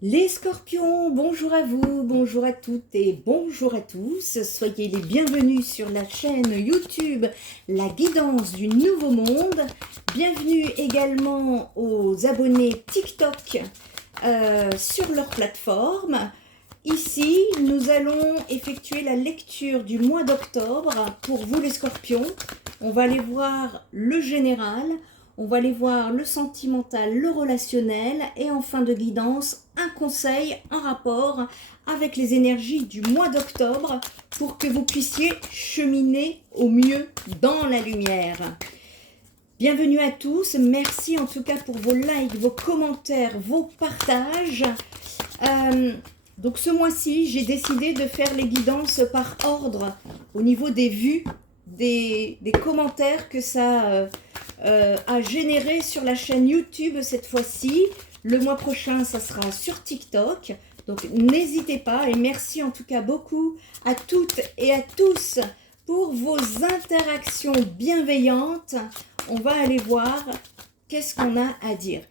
Les scorpions, bonjour à vous, bonjour à toutes et bonjour à tous. Soyez les bienvenus sur la chaîne YouTube La Guidance du Nouveau Monde. Bienvenue également aux abonnés TikTok sur leur plateforme. Ici, nous allons effectuer la lecture du mois d'octobre pour vous les scorpions. On va aller voir le général. On va aller voir le sentimental, le relationnel et en fin de guidance, un conseil en rapport avec les énergies du mois d'octobre pour que vous puissiez cheminer au mieux dans la lumière. Bienvenue à tous, merci en tout cas pour vos likes, vos commentaires, vos partages. Donc ce mois-ci, j'ai décidé de faire les guidances par ordre au niveau des vues, des commentaires que ça a généré sur la chaîne YouTube cette fois-ci. Le mois prochain, ça sera sur TikTok. Donc n'hésitez pas et merci en tout cas beaucoup à toutes et à tous pour vos interactions bienveillantes. On va aller voir qu'est-ce qu'on a à dire.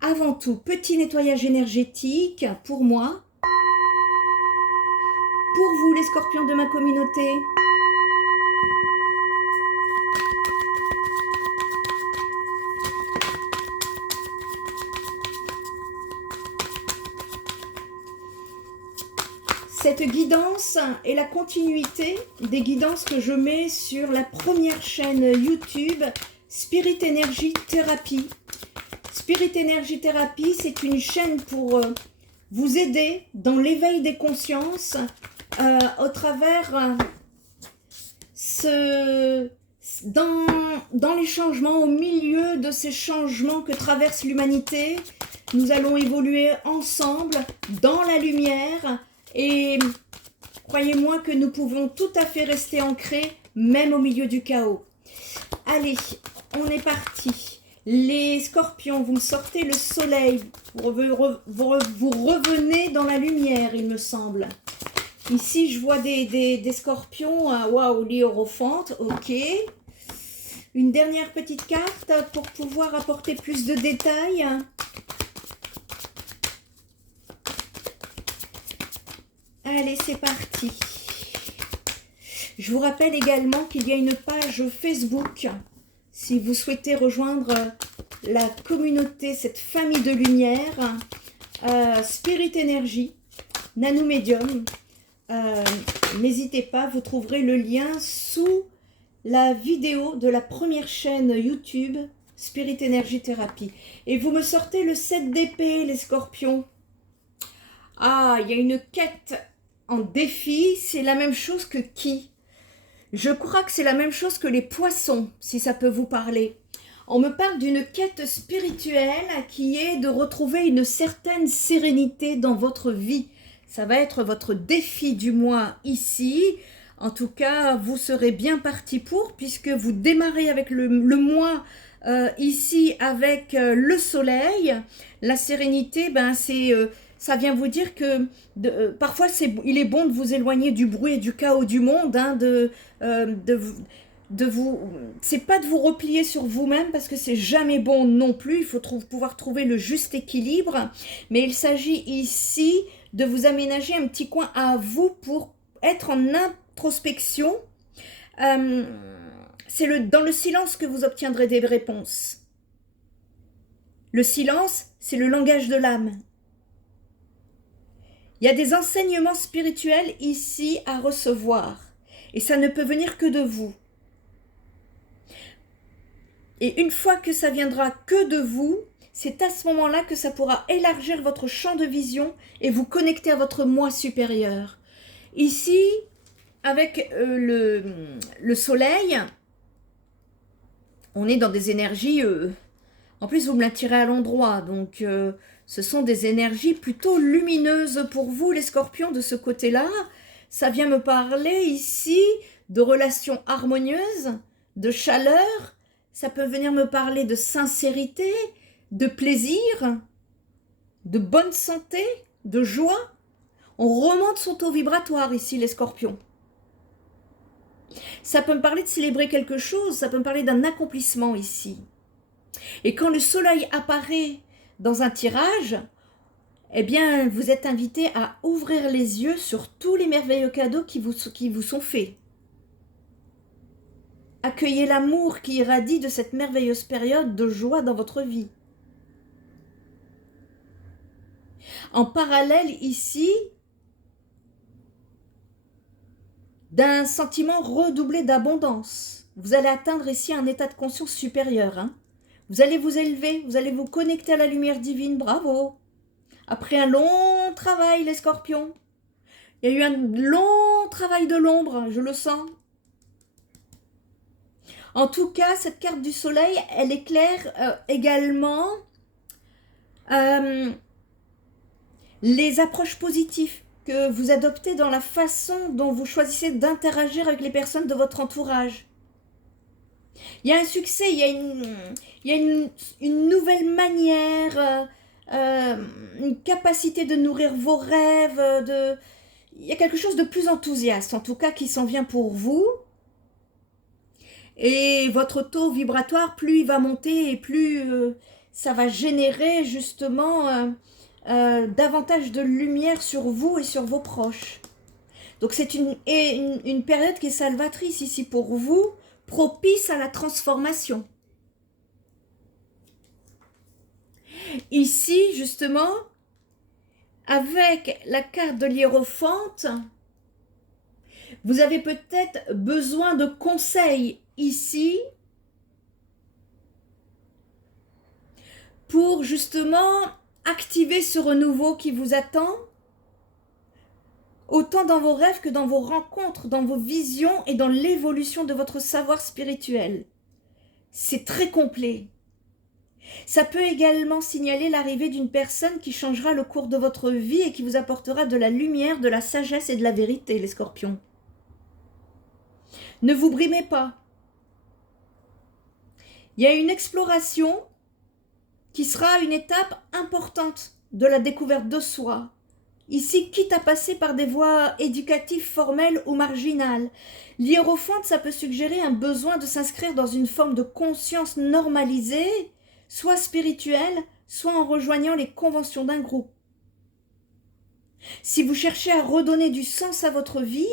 Avant tout, petit nettoyage énergétique pour moi, pour vous les scorpions de ma communauté. Cette guidance est la continuité des guidances que je mets sur la première chaîne YouTube Spirit Energy Therapy. Spirit Energy Therapy, c'est une chaîne pour vous aider dans l'éveil des consciences au travers dans les changements, au milieu de ces changements que traverse l'humanité. Nous allons évoluer ensemble dans la lumière. Et croyez-moi que nous pouvons tout à fait rester ancrés, même au milieu du chaos. Allez, on est parti. Les scorpions, vous me sortez le soleil. Vous revenez dans la lumière, il me semble. Ici, je vois des scorpions. Waouh, l'hiérophante, ok. Une dernière petite carte pour pouvoir apporter plus de détails. Allez, c'est parti. Je vous rappelle également qu'il y a une page Facebook. Si vous souhaitez rejoindre la communauté, cette famille de lumière, Spirit Energy, Nano Medium, n'hésitez pas, vous trouverez le lien sous la vidéo de la première chaîne YouTube, Spirit Energy Therapy. Et vous me sortez le 7 d'épée, les scorpions. Ah, il y a une quête en défi, c'est la même chose que qui? Je crois que c'est la même chose que les poissons, si ça peut vous parler. On me parle d'une quête spirituelle qui est de retrouver une certaine sérénité dans votre vie. Ça va être votre défi du mois ici. En tout cas, vous serez bien parti pour, puisque vous démarrez avec le mois ici avec le soleil. La sérénité, ben c'est... ça vient vous dire que parfois il est bon de vous éloigner du bruit et du chaos du monde, hein, c'est pas de vous replier sur vous-même parce que c'est jamais bon non plus. Il faut pouvoir trouver le juste équilibre, mais il s'agit ici de vous aménager un petit coin à vous pour être en introspection. C'est dans le silence que vous obtiendrez des réponses. Le silence, c'est le langage de l'âme. Il y a des enseignements spirituels ici à recevoir. Et ça ne peut venir que de vous. Et une fois que ça viendra que de vous, c'est à ce moment-là que ça pourra élargir votre champ de vision et vous connecter à votre moi supérieur. Ici, avec le soleil, on est dans des énergies... en plus, vous me l'attirez à l'endroit, donc... ce sont des énergies plutôt lumineuses pour vous, les scorpions, de ce côté-là. Ça vient me parler ici de relations harmonieuses, de chaleur. Ça peut venir me parler de sincérité, de plaisir, de bonne santé, de joie. On remonte son taux vibratoire ici, les scorpions. Ça peut me parler de célébrer quelque chose, ça peut me parler d'un accomplissement ici. Et quand le soleil apparaît dans un tirage, eh bien, vous êtes invité à ouvrir les yeux sur tous les merveilleux cadeaux qui vous sont faits. Accueillez l'amour qui irradie de cette merveilleuse période de joie dans votre vie. En parallèle ici, d'un sentiment redoublé d'abondance. Vous allez atteindre ici un état de conscience supérieur. Hein. Vous allez vous élever, vous allez vous connecter à la lumière divine. Bravo! Après un long travail, les scorpions. Il y a eu un long travail de l'ombre, je le sens. En tout cas, cette carte du soleil, elle éclaire également les approches positives que vous adoptez dans la façon dont vous choisissez d'interagir avec les personnes de votre entourage. Il y a un succès, il y a une nouvelle manière, une capacité de nourrir vos rêves, il y a quelque chose de plus enthousiaste, en tout cas, qui s'en vient pour vous. Et votre taux vibratoire, plus il va monter et plus ça va générer justement davantage de lumière sur vous et sur vos proches. Donc c'est une période qui est salvatrice ici pour vous, propice à la transformation. Ici, justement, avec la carte de l'hiérophante, vous avez peut-être besoin de conseils ici pour justement activer ce renouveau qui vous attend, autant dans vos rêves que dans vos rencontres, dans vos visions et dans l'évolution de votre savoir spirituel. C'est très complet. Ça peut également signaler l'arrivée d'une personne qui changera le cours de votre vie et qui vous apportera de la lumière, de la sagesse et de la vérité, les scorpions. Ne vous brimez pas. Il y a une exploration qui sera une étape importante de la découverte de soi. Ici, quitte à passer par des voies éducatives formelles ou marginales. L'hiérophante, ça peut suggérer un besoin de s'inscrire dans une forme de conscience normalisée, soit spirituelle, soit en rejoignant les conventions d'un groupe. Si vous cherchez à redonner du sens à votre vie,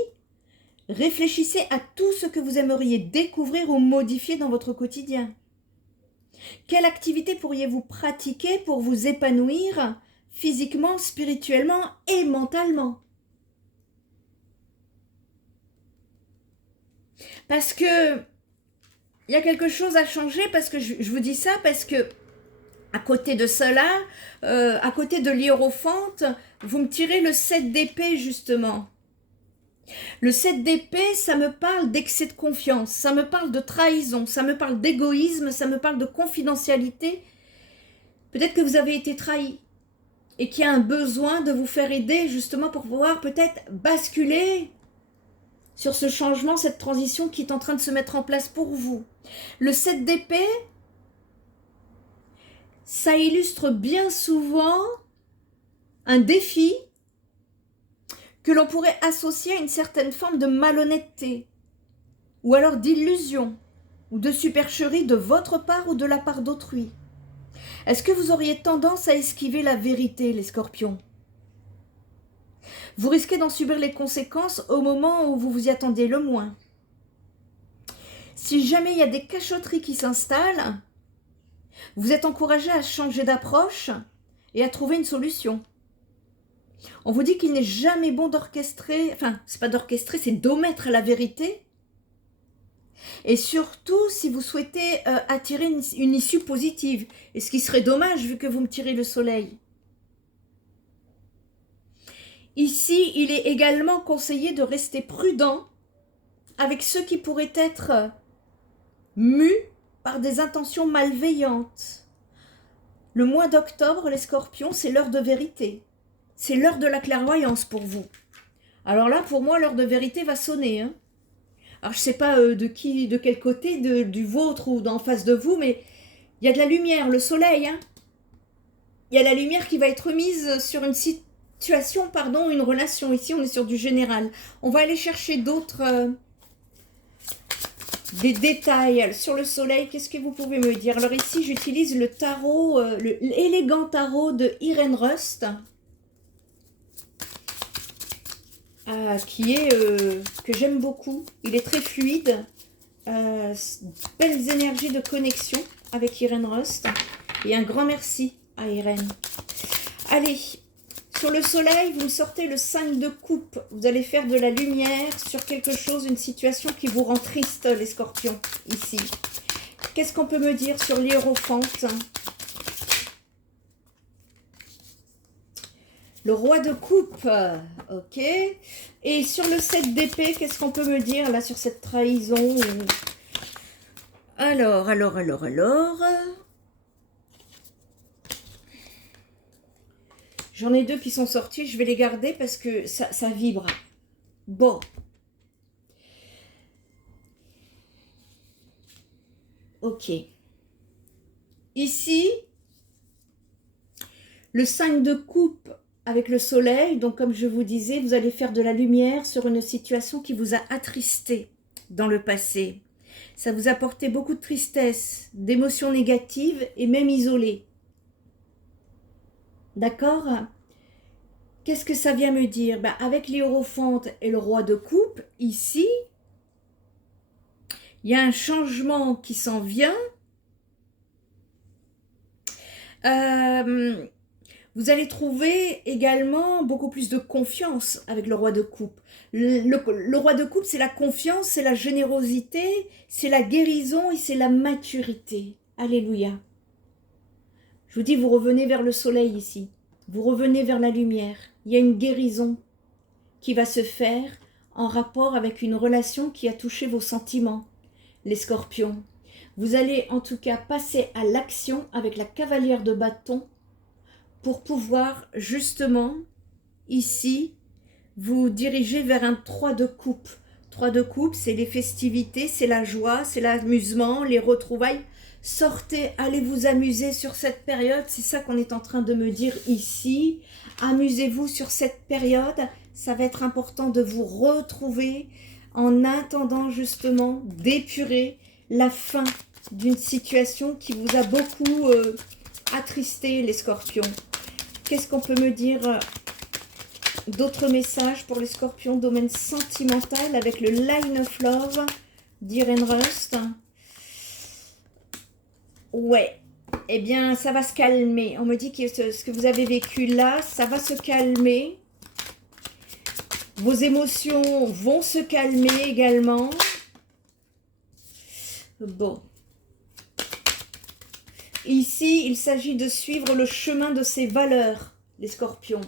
réfléchissez à tout ce que vous aimeriez découvrir ou modifier dans votre quotidien. Quelle activité pourriez-vous pratiquer pour vous épanouir physiquement, spirituellement et mentalement? Parce que il y a quelque chose à changer, parce que je vous dis ça, parce que à côté de cela, à côté de l'hiérophante, vous me tirez le 7 d'épée justement. Le 7 d'épée, ça me parle d'excès de confiance, ça me parle de trahison, ça me parle d'égoïsme, ça me parle de confidentialité. Peut-être que vous avez été trahi et qu'il y a un besoin de vous faire aider justement pour pouvoir peut-être basculer sur ce changement, cette transition qui est en train de se mettre en place pour vous. Le 7 d'épée, ça illustre bien souvent un défi que l'on pourrait associer à une certaine forme de malhonnêteté, ou alors d'illusion, ou de supercherie de votre part ou de la part d'autrui. Est-ce que vous auriez tendance à esquiver la vérité, les scorpions? Vous risquez d'en subir les conséquences au moment où vous vous y attendiez le moins. Si jamais il y a des cachotteries qui s'installent, vous êtes encouragé à changer d'approche et à trouver une solution. On vous dit qu'il n'est jamais bon d'orchestrer, enfin, c'est pas d'orchestrer, c'est d'omettre la vérité. Et surtout, si vous souhaitez attirer une issue positive. Et ce qui serait dommage, vu que vous me tirez le soleil. Ici, il est également conseillé de rester prudent avec ceux qui pourraient être mus par des intentions malveillantes. Le mois d'octobre, les scorpions, c'est l'heure de vérité. C'est l'heure de la clairvoyance pour vous. Alors là, pour moi, l'heure de vérité va sonner. Hein. Alors, je ne sais pas de quel côté, du vôtre ou d'en face de vous, mais il y a de la lumière, le soleil. Hein. Il y a la lumière qui va être mise sur une situation, une relation. Ici, on est sur du général. On va aller chercher d'autres... des détails sur le soleil. Qu'est-ce que vous pouvez me dire? Alors ici, j'utilise le tarot, l'élégant tarot de Irene Rust. que j'aime beaucoup. Il est très fluide. Belles énergies de connexion avec Irène Rust. Et un grand merci à Irène. Allez, sur le soleil, vous me sortez le 5 de coupe. Vous allez faire de la lumière sur quelque chose, une situation qui vous rend triste, les scorpions, ici. Qu'est-ce qu'on peut me dire sur l'hiérophante? Le roi de coupe, ok. Et sur le 7 d'épée, qu'est-ce qu'on peut me dire là sur cette trahison? Alors. J'en ai deux qui sont sortis, je vais les garder parce que ça vibre. Bon. Ok. Ici, le 5 de coupe avec le soleil, donc comme je vous disais, vous allez faire de la lumière sur une situation qui vous a attristé dans le passé. Ça vous a apporté beaucoup de tristesse, d'émotions négatives et même isolées. D'accord? Qu'est-ce que ça vient me dire? Ben, avec l'hiérophante et le roi de coupe, ici, il y a un changement qui s'en vient. Vous allez trouver également beaucoup plus de confiance avec le roi de coupe. Le roi de coupe, c'est la confiance, c'est la générosité, c'est la guérison et c'est la maturité. Alléluia. Je vous dis, vous revenez vers le soleil ici. Vous revenez vers la lumière. Il y a une guérison qui va se faire en rapport avec une relation qui a touché vos sentiments, les scorpions. Vous allez en tout cas passer à l'action avec la cavalière de bâton pour pouvoir justement, ici, vous diriger vers un 3 de coupe. 3 de coupe, c'est les festivités, c'est la joie, c'est l'amusement, les retrouvailles. Sortez, allez vous amuser sur cette période, c'est ça qu'on est en train de me dire ici. Amusez-vous sur cette période, ça va être important de vous retrouver en attendant justement d'épurer la fin d'une situation qui vous a beaucoup attristé, les scorpions. Qu'est-ce qu'on peut me dire d'autres messages pour les scorpions, domaine sentimental avec le Line of Love d'Irène Rust? Ouais, eh bien ça va se calmer. On me dit que ce que vous avez vécu là, ça va se calmer. Vos émotions vont se calmer également. Bon. Ici, il s'agit de suivre le chemin de ses valeurs, les scorpions.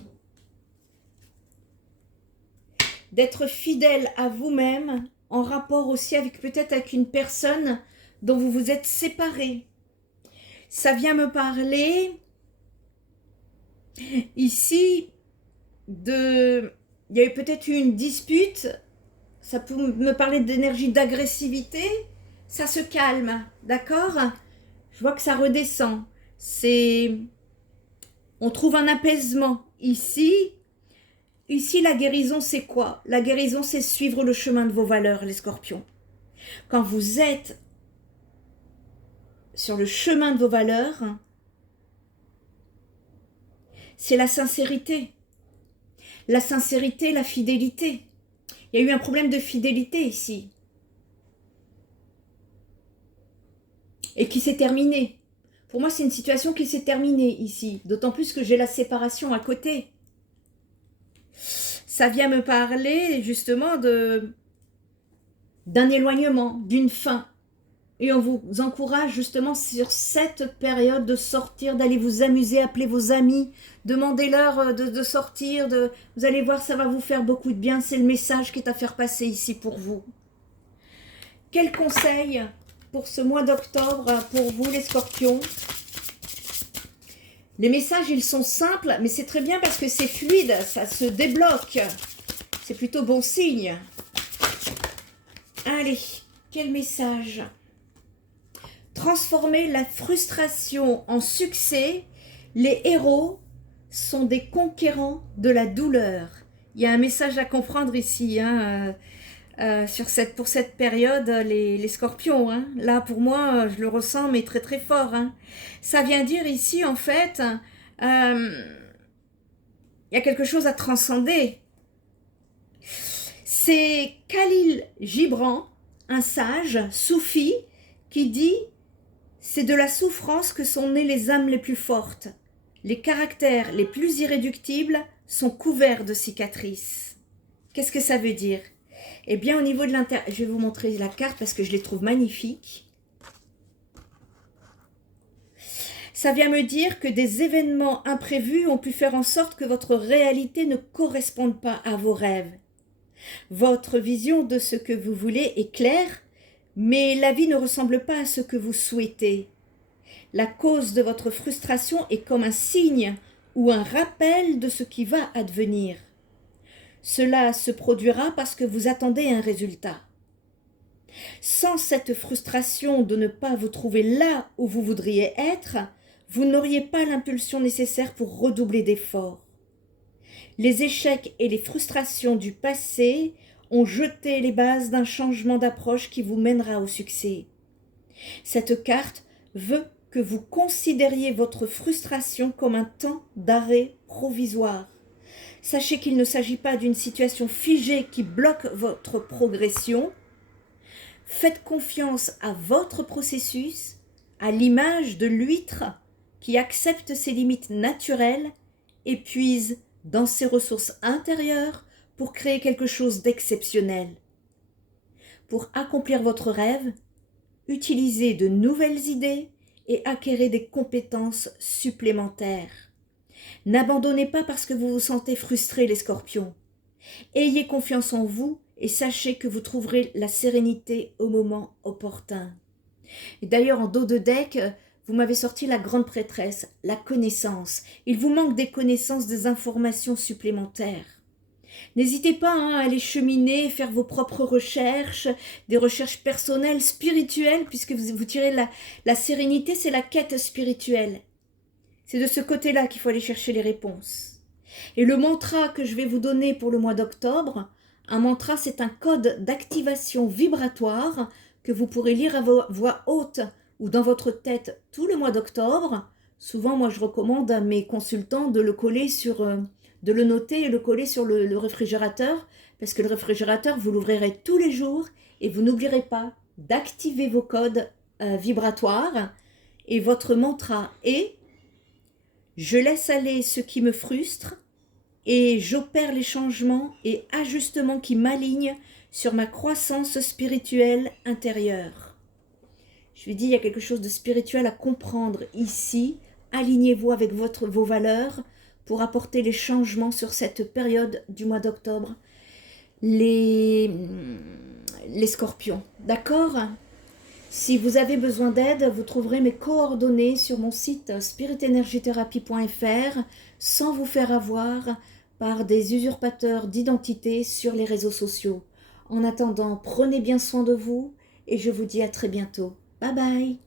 D'être fidèle à vous-même, en rapport aussi avec peut-être avec une personne dont vous vous êtes séparés. Ça vient me parler, ici, il y a eu peut-être eu une dispute, ça peut me parler d'énergie d'agressivité, ça se calme, d'accord ? Je vois que ça redescend. On trouve un apaisement. Ici, la guérison, c'est quoi? La guérison, c'est suivre le chemin de vos valeurs, les scorpions. Quand vous êtes sur le chemin de vos valeurs, c'est la sincérité. La sincérité, la fidélité. Il y a eu un problème de fidélité ici. Et qui s'est terminée. Pour moi, c'est une situation qui s'est terminée ici. D'autant plus que j'ai la séparation à côté. Ça vient me parler justement d'un éloignement, d'une fin. Et on vous encourage justement sur cette période de sortir, d'aller vous amuser, appeler vos amis, demandez-leur de sortir. Vous allez voir, ça va vous faire beaucoup de bien. C'est le message qui est à faire passer ici pour vous. Quel conseil pour ce mois d'octobre pour vous les scorpions? Les messages, ils sont simples, mais c'est très bien parce que c'est fluide, ça se débloque. C'est plutôt bon signe. Allez, quel message? Transformer la frustration en succès. Les héros sont des conquérants de la douleur. Il y a un message à comprendre ici, hein, pour cette période, les scorpions. Hein. Là, pour moi, je le ressens, mais très très fort. Hein. Ça vient dire ici, en fait, il y a quelque chose à transcender. C'est Khalil Gibran, un sage soufi, qui dit « C'est de la souffrance que sont nées les âmes les plus fortes. Les caractères les plus irréductibles sont couverts de cicatrices. » Qu'est-ce que ça veut dire? Eh bien, au niveau de l'intérieur, je vais vous montrer la carte parce que je les trouve magnifiques. Ça vient me dire que des événements imprévus ont pu faire en sorte que votre réalité ne corresponde pas à vos rêves. Votre vision de ce que vous voulez est claire, mais la vie ne ressemble pas à ce que vous souhaitez. La cause de votre frustration est comme un signe ou un rappel de ce qui va advenir. Cela se produira parce que vous attendez un résultat. Sans cette frustration de ne pas vous trouver là où vous voudriez être, vous n'auriez pas l'impulsion nécessaire pour redoubler d'efforts. Les échecs et les frustrations du passé ont jeté les bases d'un changement d'approche qui vous mènera au succès. Cette carte veut que vous considériez votre frustration comme un temps d'arrêt provisoire. Sachez qu'il ne s'agit pas d'une situation figée qui bloque votre progression. Faites confiance à votre processus, à l'image de l'huître qui accepte ses limites naturelles et puise dans ses ressources intérieures pour créer quelque chose d'exceptionnel. Pour accomplir votre rêve, utilisez de nouvelles idées et acquérez des compétences supplémentaires. N'abandonnez pas parce que vous vous sentez frustré, les scorpions. Ayez confiance en vous et sachez que vous trouverez la sérénité au moment opportun. Et d'ailleurs, en dos de deck, vous m'avez sorti la grande prêtresse, la connaissance. Il vous manque des connaissances, des informations supplémentaires. N'hésitez pas à aller cheminer, faire vos propres recherches, des recherches personnelles, spirituelles, puisque vous tirez la sérénité, c'est la quête spirituelle. C'est de ce côté-là qu'il faut aller chercher les réponses. Et le mantra que je vais vous donner pour le mois d'octobre, un mantra, c'est un code d'activation vibratoire que vous pourrez lire à voix haute ou dans votre tête tout le mois d'octobre. Souvent, moi, je recommande à mes consultants de le coller de le noter et le coller sur le réfrigérateur, parce que le réfrigérateur, vous l'ouvrirez tous les jours et vous n'oublierez pas d'activer vos codes vibratoires. Et votre mantra est « Je laisse aller ce qui me frustre et j'opère les changements et ajustements qui m'alignent sur ma croissance spirituelle intérieure. » Je lui dis, il y a quelque chose de spirituel à comprendre ici. Alignez-vous avec vos valeurs pour apporter les changements sur cette période du mois d'octobre. Les scorpions, d'accord? Si vous avez besoin d'aide, vous trouverez mes coordonnées sur mon site spiritenergitherapie.fr sans vous faire avoir par des usurpateurs d'identité sur les réseaux sociaux. En attendant, prenez bien soin de vous et je vous dis à très bientôt. Bye bye!